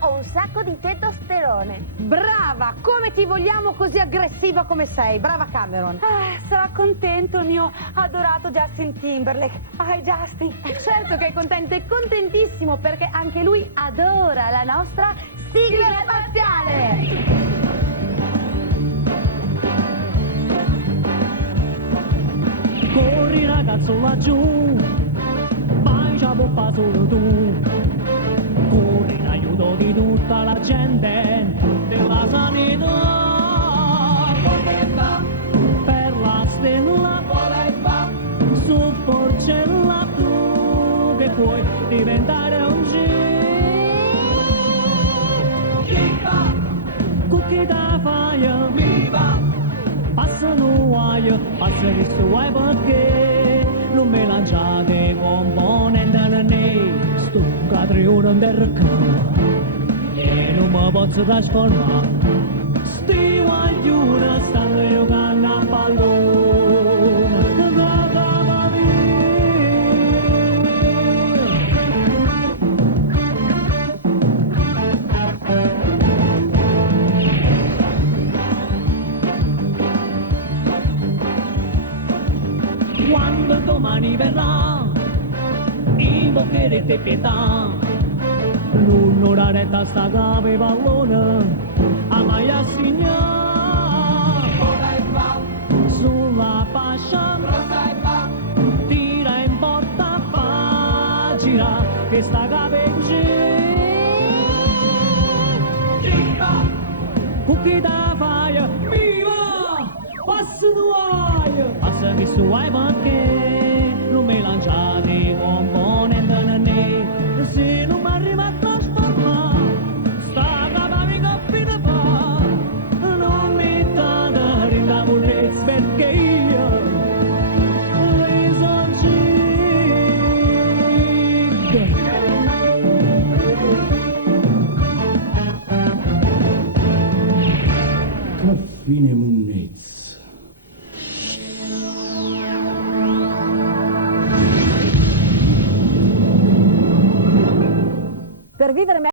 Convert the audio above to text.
Ho un sacco di testosterone. Brava, come ti vogliamo così aggressiva come sei. Brava Cameron. Sarà contento il mio adorato Justin Timberlake. Justin. Certo che è contento e contentissimo perché anche lui adora la nostra sigla spaziale. Corri ragazzo laggiù, bacia poppa solo tu. Corri in aiuto di tutta la gente della sanità. Per la stella su porcella tu che puoi diventare un G. Cookie da fire, passano guaio, passa di suoi perché non mi lanciate componente né sto catrione del e non mi posso trasformare. Sti guaglione stanno giocando a pallone da quando domani verrà, invocherete pietà. L'un'ora retta sta cave pallone, a mai assegnare. Sulla fascia, tira in porta pagina, che sta cave Cookie da fire, viva! Passa nuoio! Passa di suoi perché non mi lanciate componente né se non mi arriva a trasformare sta capa mi coppina fa non mi date in da bullezza perché io sono che fine munnezza. Per vivere meglio